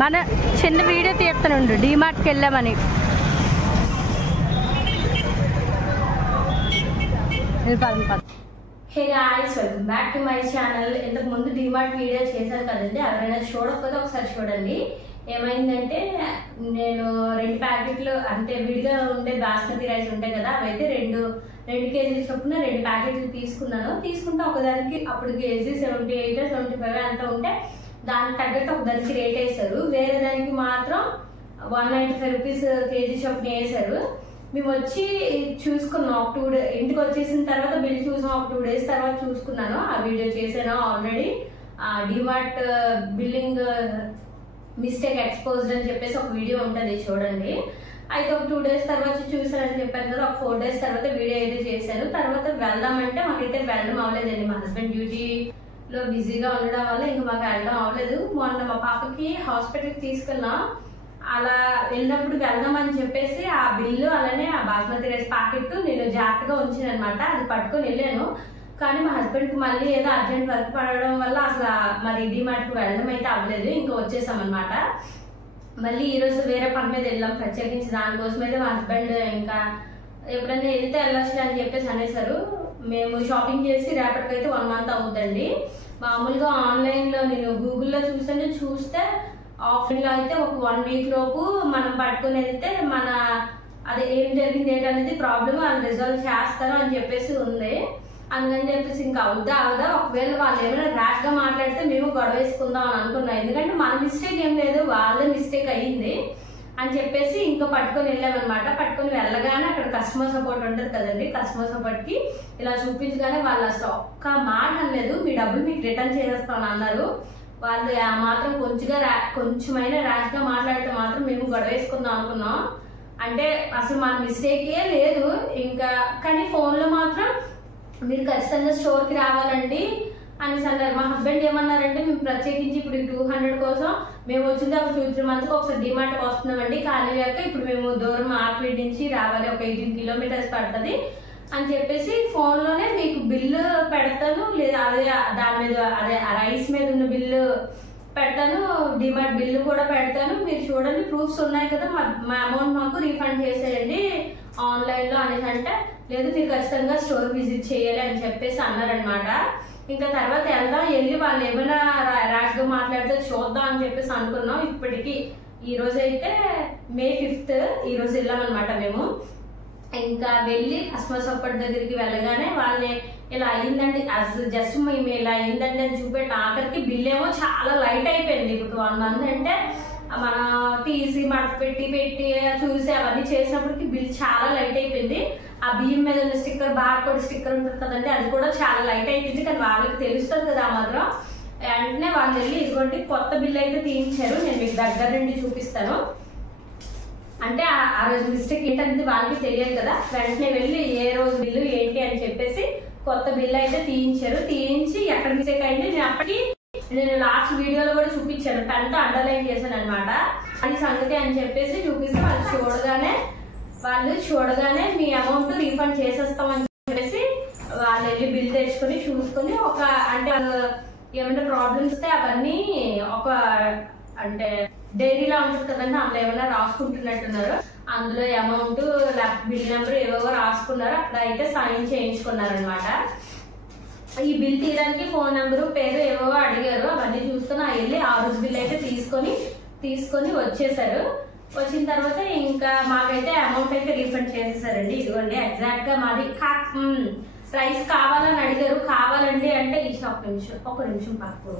మన చిన్న వీడియో తీస్తానుండు డీమార్ట్కి వెళ్ళామని. Hey guys, welcome back to my channel. ఇంతకు ముందు డీమార్ట్ వీడియో చేశాను కదండి, ఎవరైనా చూడకపోతే ఒకసారి చూడండి. ఏమైందంటే నేను 2 ప్యాకెట్లు అంటే విడిగా ఉండే బాస్మతి రైస్ ఉంటాయి కదా, అవైతే 2 కేజీల చొప్పున 2 ప్యాకెట్లు తీసుకున్నాను. తీసుకుంటే ఒకదానికి అప్పుడు కేజీ 78 75 అంతా ఉంటే దానికి తగ్గట్టు ఒకదానికి రేట్ వేశారు. వేరే దానికి మాత్రం 195 రూపీస్ కేజీ చొప్పున వేశారు. మేము వచ్చి చూసుకున్నాం ఒక 2 days, ఇంటికి వచ్చేసిన తర్వాత బిల్ చూసాం. ఒక 2 days తర్వాత చూసుకున్నాను, ఆ వీడియో చేశాను already. DMart billing mistake exposed అని చెప్పేసి ఒక వీడియో ఉంటుంది, చూడండి. అయితే ఒక 2 days తర్వాత చూసానని చెప్పాను కదా, ఒక 4 days తర్వాత వీడియో అయితే చేశాను. తర్వాత వెళ్దామంటే మాకైతే వెళ్ళడం అవ్వలేదండి. మా హస్బెండ్ డ్యూటీలో బిజీగా ఉండడం వల్ల ఇంకా మాకు వెళ్ళడం అవ్వలేదు. మొన్న మా పాపకి హాస్పిటల్కి తీసుకెళ్ళాం. అలా వెళ్ళినప్పుడు వెళ్దామని చెప్పేసి ఆ బిల్లు అలానే ఆ బాస్మతి రైస్ ప్యాకెట్ నేను జాగ్రత్తగా ఉంచాను అనమాట. అది పట్టుకొని వెళ్ళాను. కానీ మా హస్బెండ్కి మళ్ళీ ఏదో అర్జెంట్ వర్క్ పడడం వల్ల అసలు మరి డిమార్ట్కి వెళ్ళడం అయితే అవ్వలేదు. ఇంకా వచ్చేసాం అనమాట. మళ్ళీ ఈరోజు వేరే పని మీద వెళ్ళాం, ప్రత్యేకించి దానికోసం అయితే మా హస్బెండ్ ఇంకా ఎప్పుడైనా వెళ్తే వెళ్ళొచ్చు అని చెప్పేసి అనేసారు. మేము షాపింగ్ చేసి రేపటికైతే 1 month అవుతుందండి. మామూలుగా ఆన్లైన్లో నేను గూగుల్లో చూస్తే ఆఫ్లైన్లో అయితే ఒక 1 week లోపు మనం పట్టుకుని వెళ్తే మన అదే ఏం జరిగింది ఏంటనేది ప్రాబ్లమ్ వాళ్ళు రిజాల్వ్ చేస్తారు అని చెప్పేసి ఉంది. అందుకని చెప్పేసి ఇంకా అవుదా ఒకవేళ వాళ్ళు ఏమైనా ర్యాష్ గా మాట్లాడితే మేము గొడవ వేసుకుందాం అని అనుకున్నాం. ఎందుకంటే మన మిస్టేక్ ఏం లేదు, వాళ్ళే మిస్టేక్ అయ్యింది అని చెప్పేసి ఇంకా పట్టుకొని వెళ్ళామన్నమాట. పట్టుకొని వెళ్ళగానే అక్కడ కస్టమర్ సపోర్ట్ ఉంటుంది కదండి, కస్టమర్ సపోర్ట్ కి ఇలా చూపించగానే వాళ్ళు అసలు ఒక్క మాట అనలేదు. మీ డబ్బులు మీకు రిటర్న్ చేసేస్తాను అన్నారు. వాళ్ళు ఆ మాత్రం కొంచెమైనా ర్యాష్ గా మాట్లాడితే మాత్రం మేము గొడవ వేసుకుందాం అనుకున్నాం. అంటే అసలు మన మిస్టేకే లేదు ఇంకా. కానీ ఫోన్లో మాత్రం మీరు ఖచ్చితంగా స్టోర్కి రావాలండి అనేసి అన్నారు. మా హస్బెండ్ ఏమన్నారంటే మేము ప్రత్యేకించి ఇప్పుడు 200 కోసం మేము వచ్చింది ఒక 2-3 months ఒకసారి డిమార్ట్కి వస్తున్నామండి, ఖాళీ లేక ఇప్పుడు మేము దూరం ఆర్పీడ్ నుంచి రావాలి, ఒక 18 kilometers పడుతుంది అని చెప్పేసి ఫోన్లోనే మీకు బిల్లు పెడతాను, లేదా అదే దాని మీద అదే రైస్ మీద ఉన్న బిల్లు పెడతాను, డిమార్ట్ బిల్లు కూడా పెడతాను, మీరు చూడండి ప్రూఫ్స్ ఉన్నాయి కదా, మా అమౌంట్ మాకు రీఫండ్ చేసేయండి ఆన్లైన్లో అనేసి అంటే, లేదు మీరు ఖచ్చితంగా స్టోర్ విజిట్ చేయాలి అని చెప్పేసి అన్నారనమాట. ఇంకా తర్వాత వెళ్ళి వాళ్ళు ఏమైనా ర్యాష్గా మాట్లాడితే చూద్దాం అని చెప్పేసి అనుకున్నాం. ఇప్పటికి ఈ రోజు అయితే May 5th ఈ రోజు వెళ్ళామన్నమాట మేము. ఇంకా వెళ్ళి కస్టమర్ సపోర్ట్ దగ్గరికి వెళ్ళగానే వాళ్ళని ఇలా అయ్యిందండి, అసలు జస్ట్ మేము ఇలా అయ్యిందండి అని చూపెట్టి ఆఖరికి బిల్ ఏమో చాలా లైట్ అయిపోయింది. ఇప్పుడు 1 month అంటే మనం తీసి మడత పెట్టి చూసి అవన్నీ చేసినప్పటికి బిల్ చాలా లైట్ అయిపోయింది. ఆ బియ్యం మీద ఉన్న స్టిక్కర్, బార్కోడ్ స్టిక్కర్ ఉంటుంది కదండి, అది కూడా చాలా లైట్ అయిపోయింది. కానీ వాళ్ళకి తెలుస్తుంది కదా ఆ మాత్రం. వెంటనే వాళ్ళు వెళ్ళి ఇదిగోండి కొత్త బిల్ అయితే తీయించారు. నేను మీకు దగ్గర నుండి చూపిస్తాను. అంటే ఆ రోజు మిస్టేక్ ఏంటనేది వాళ్ళకి తెలియదు కదా. వెంటనే వెళ్ళి ఏ రోజు బిల్లు ఏంటి అని చెప్పేసి కొత్త బిల్లు అయితే తీయించారు. తీయించి ఎక్కడ మిస్టేక్ అయింది నేను లాస్ట్ వీడియోలో కూడా చూపించాను, పెన్తో అండర్లైన్ చేశాను అనమాట. అది సంగతి అని చెప్పేసి చూపిస్తే వాళ్ళు చూడగానే మీ అమౌంట్ రీఫండ్ చేసేస్తామని చెప్పేసి వాళ్ళు వెళ్ళి బిల్ తెచ్చుకొని చూసుకొని ఒక అంటే ఏమైనా ప్రాబ్లమ్స్ వస్తే అవన్నీ ఒక అంటే డైరీలో ఉంటుంది కదండి, అందులో ఏమైనా రాసుకుంటున్నట్టున్నారు. అందులో అమౌంట్ బిల్ నెంబర్ ఏవో రాసుకున్నారు. అక్కడ అయితే సైన్ చేయించుకున్నారు అనమాట. ఈ బిల్ తీయడానికి ఫోన్ నెంబరు పేరు ఏవో అడిగారు. అవన్నీ చూసుకొని వెళ్ళి ఆ రోజు బిల్ అయితే తీసుకొని వచ్చేసారు. వచ్చిన తర్వాత ఇంకా మాకైతే అమౌంట్ అయితే రీఫండ్ చేసేసారండి. ఇదిగోండి ఎగ్జాక్ట్ గా మాది రైస్ కావాలని అడిగారు. కావాలండి అంటే ఒక నిమిషం పక్కకు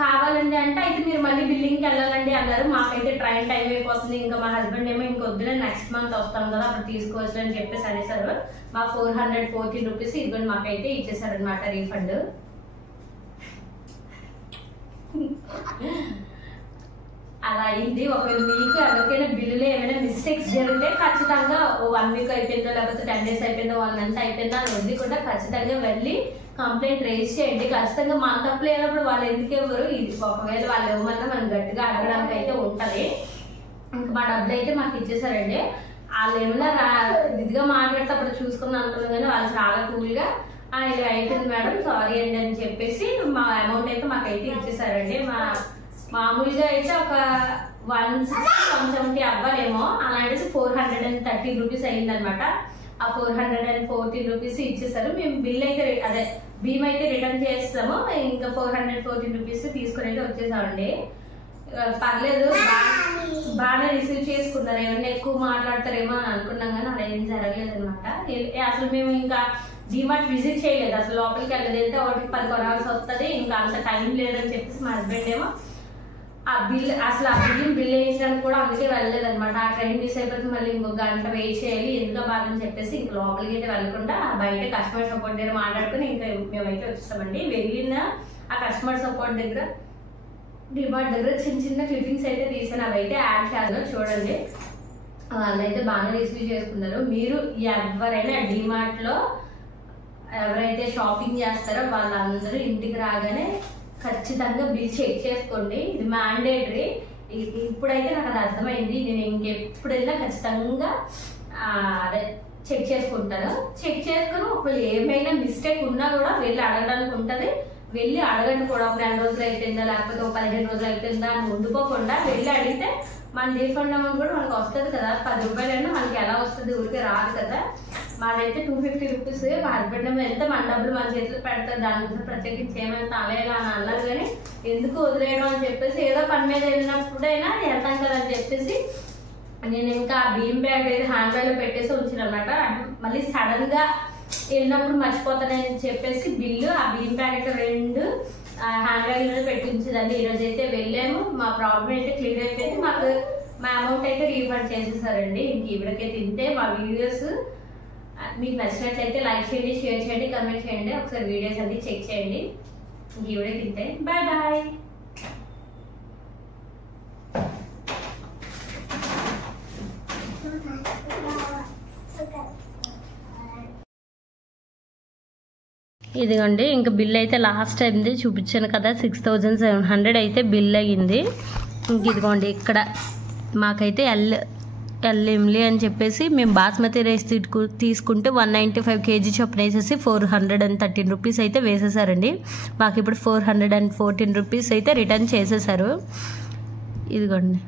కావాలండి అంటే అయితే మీరు మళ్ళీ బిల్లింగ్కి వెళ్ళాలండి అన్నారు. మాకైతే ట్రైన్ టైం అయిపోతుంది. ఇంకా మా హస్బెండ్ ఏమో ఇంకొద్దులే నెక్స్ట్ మంత్ వస్తాం కదా అప్పుడు తీసుకోవచ్చు అని చెప్పేసి అనేసారు. మా 414 రూపీస్ ఇదిగోండి మాకైతే ఇచ్చేసారు అనమాట రీఫండ్. అలా అయింది. ఒకవేళ మీకు ఎవరికైనా బిల్లులో ఏమైనా మిస్టేక్స్ జరిగితే ఖచ్చితంగా 1 week అయిపోయిందో లేకపోతే 10 days అయిపోయిందో 1 month అయిపోయిందో అని ఉంది కూడా ఖచ్చితంగా వెళ్ళి కంప్లైంట్ రేజ్ చేయండి. ఖచ్చితంగా మన తప్పు లేనప్పుడు వాళ్ళు ఎందుకు ఇవ్వరు? ఇది ఒకవేళ వాళ్ళు ఇవ్వమన్నా మనం గట్టిగా అడగడానికి అయితే ఉంటది. ఇంకా మా డబ్బులు అయితే మాకు ఇచ్చేసారండి. వాళ్ళు ఏమైనా ఇదిగా మాట్లాడితే అప్పుడు చూసుకుని అనుకున్నాం, కానీ వాళ్ళు చాలా కూల్గా ఇలా అయిపోయింది మేడం సారీ అండి అని చెప్పేసి మా అమౌంట్ అయితే మాకైతే ఇచ్చేసారండి. మామూలుగా అయితే ఒక 160-170 అవ్వాలేమో, అలాంటి 413 రూపీస్ అయిందనమాట. ఆ 414 రూపీస్ ఇచ్చేసారు. మేము బిల్ అయితే అదే భీమ్ అయితే రిటర్న్ చేస్తాము. ఇంకా 414 రూపీస్ తీసుకుని అయితే వచ్చేసామండి. పర్లేదు, బాగానే రిసీవ్ చేసుకున్నారు. ఏమన్నా ఎక్కువ మాట్లాడతారేమో అని అనుకున్నాం కానీ అలా ఏం జరగలేదు అనమాట. అసలు మేము ఇంకా డిమార్ట్ విజిట్ చేయలేదు, అసలు లోపలికి వెళ్ళలేదు. వెళ్తే ఒకటి 10 కొనాల్సి వస్తుంది, ఇంకా అంత టైం లేదని చెప్పేసి మా హస్బెండ్ ఏమో ఆ బిల్లు వేయించడానికి కూడా అందుకే వెళ్ళలేదు అనమాట. ఆ ట్రైన్ మిస్ అయిపోతే మళ్ళీ ఇంకొక గంట వెయిట్ చేయాలి, ఎందుకు బాధని చెప్పేసి ఇంక లోపలికి అయితే వెళ్ళకుండా బయట కస్టమర్ సపోర్ట్ దగ్గర మాట్లాడుకుని ఇంకా మేమైతే వచ్చేసామండి. వెళ్ళిన ఆ కస్టమర్ సపోర్ట్ దగ్గర డిమార్ట్ దగ్గర చిన్న క్లిప్పింగ్స్ అయితే తీసాను, అవి అయితే యాడ్ చేస్తాను చూడండి. వాళ్ళైతే బాగా రిసీవ్ చేసుకున్నారు. మీరు ఎవరైనా డిమార్ట్ లో ఎవరైతే షాపింగ్ చేస్తారో వాళ్ళందరూ ఇంటికి రాగానే ఖచ్చితంగా బిల్ చెక్ చేసుకోండి, ఇది మ్యాండేటరీ. ఇప్పుడైతే నాకు అది అర్థమైంది. నేను ఇంకెప్పుడైనా ఖచ్చితంగా అదే చెక్ చేసుకుంటాను. చెక్ చేసుకుని ఒకవేళ ఏమైనా మిస్టేక్ ఉన్నా కూడా వెళ్ళి అడగడానికి ఉంటుంది. వెళ్ళి అడగండి కూడా, ఒక 2 రోజులు అయిపోయిందా లేకపోతే ఒక 15 రోజులు అయిపోయిందా అని ఉండిపోకుండా వెళ్ళి అడిగితే మన రీఫండ్ అమౌంట్ కూడా మనకు వస్తుంది కదా. 10 రూపాయలైనా మనకి ఎలా వస్తుంది, ఊరికే రాదు కదా. మాదైతే 250 రూపీస్. మా హస్బెండ్ ఏమో వెళ్తే మన డబ్బులు మన చేతిలో పెడతారు, దాని గురించి ప్రత్యేకించి ఏమైనా అలేలా అని అన్నారు. కానీ ఎందుకు వదిలేయడం అని చెప్పేసి ఏదో పని మీద వెళ్ళినప్పుడైనా వెళ్తాం కదా అని చెప్పేసి నేను ఇంకా భీమ్ బ్యాగ్ అయితే హ్యాండ్ బ్యాగ్ లో పెట్టేసి ఉంచాను అనమాట. మళ్ళీ సడన్ గా వెళ్ళినప్పుడు మర్చిపోతానని చెప్పేసి బిల్లు ఆ భీమ్ ప్యాకెట్ 2 హ్యాండ్ బ్యాగ్ లో పెట్టి ఉంచేదండి. ఈ రోజు అయితే వెళ్ళాము, మా ప్రాబ్లం అయితే క్లియర్ అయిపోయింది. మాకు మా అమౌంట్ అయితే రీఫండ్ చేసేసారండి. ఇంక ఇవిడకైతే ఇంతే. మా వీడియోస్ మీకు నచ్చినట్లయితే లైక్ చేయండి, షేర్ చేయండి, కమెంట్ చేయండి. ఒకసారి వీడియోస్ అన్ని చెక్ చేయండి. ఇంక ఇవిడకి ఇంతే. Bye bye. ఇదిగోండి, ఇంకా బిల్ అయితే లాస్ట్ టైంది చూపించాను కదా, 6700 అయితే బిల్ అయ్యింది. ఇంక ఇదిగోండి, ఇక్కడ మాకైతే ఎల్ఎంలి అని చెప్పేసి మేము బాస్మతి రైస్ తీసుకుంటే 195 kg చొప్పున వేసేసి 413 రూపీస్ అయితే వేసేసారండి. మాకు ఇప్పుడు 414 రూపీస్ అయితే రిటర్న్ చేసేసారు. ఇదిగోండి,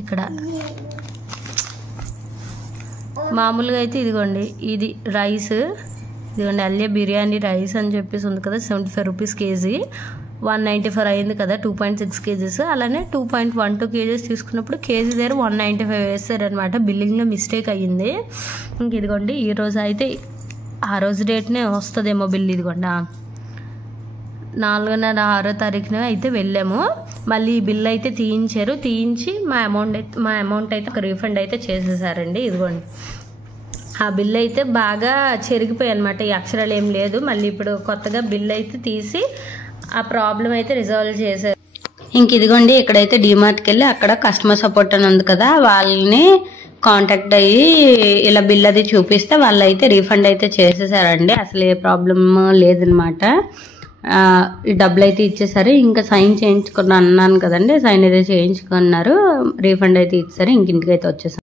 ఇక్కడ మామూలుగా అయితే ఇదిగోండి, ఇది రైస్, ఇదిగోండి అల్లే బిర్యానీ రైస్ అని చెప్పేసి ఉంది కదా, 75 రూపీస్ కేజీ. 194 అయింది కదా, 2.6 kgs. అలానే 2.12 kgs తీసుకున్నప్పుడు కేజీ దగ్గర 195 వేస్తారనమాట. బిల్లింగ్లో మిస్టేక్ అయ్యింది. ఇంక ఇదిగోండి, ఈ రోజు అయితే ఆ రోజు డేట్నే వస్తుందేమో బిల్. ఇదిగోండి 4వ 6వ తారీఖున అయితే వెళ్ళాము. మళ్ళీ ఈ బిల్ అయితే తీయించి మా అమౌంట్ అయితే ఒక రీఫండ్ అయితే చేసేసారండి. ఇదిగోండి, ఆ బిల్ అయితే బాగా చెరిగిపోయాయి అనమాట, ఈ అక్షరాలు ఏం లేదు. మళ్ళీ ఇప్పుడు కొత్తగా బిల్ అయితే తీసి ఆ ప్రాబ్లం అయితే రిజాల్వ్ చేశారు. ఇంక ఇదిగోండి, ఇక్కడైతే డిమార్ట్కి వెళ్ళి అక్కడ కస్టమర్ సపోర్ట్ అని ఉంది కదా, వాళ్ళని కాంటాక్ట్ అయ్యి ఇలా బిల్ అది చూపిస్తే వాళ్ళు అయితే రీఫండ్ అయితే చేసేసారండి. అసలు ఏ ప్రాబ్లమ్ లేదనమాట. ఈ డబ్బులు అయితే ఇచ్చేసారు. ఇంకా సైన్ చేయించుకుని అన్నాను కదండి, సైన్ అయితే చేయించుకున్నారు, రీఫండ్ అయితే ఇచ్చారు. ఇంక ఇంటికి అయితే వచ్చేసారు.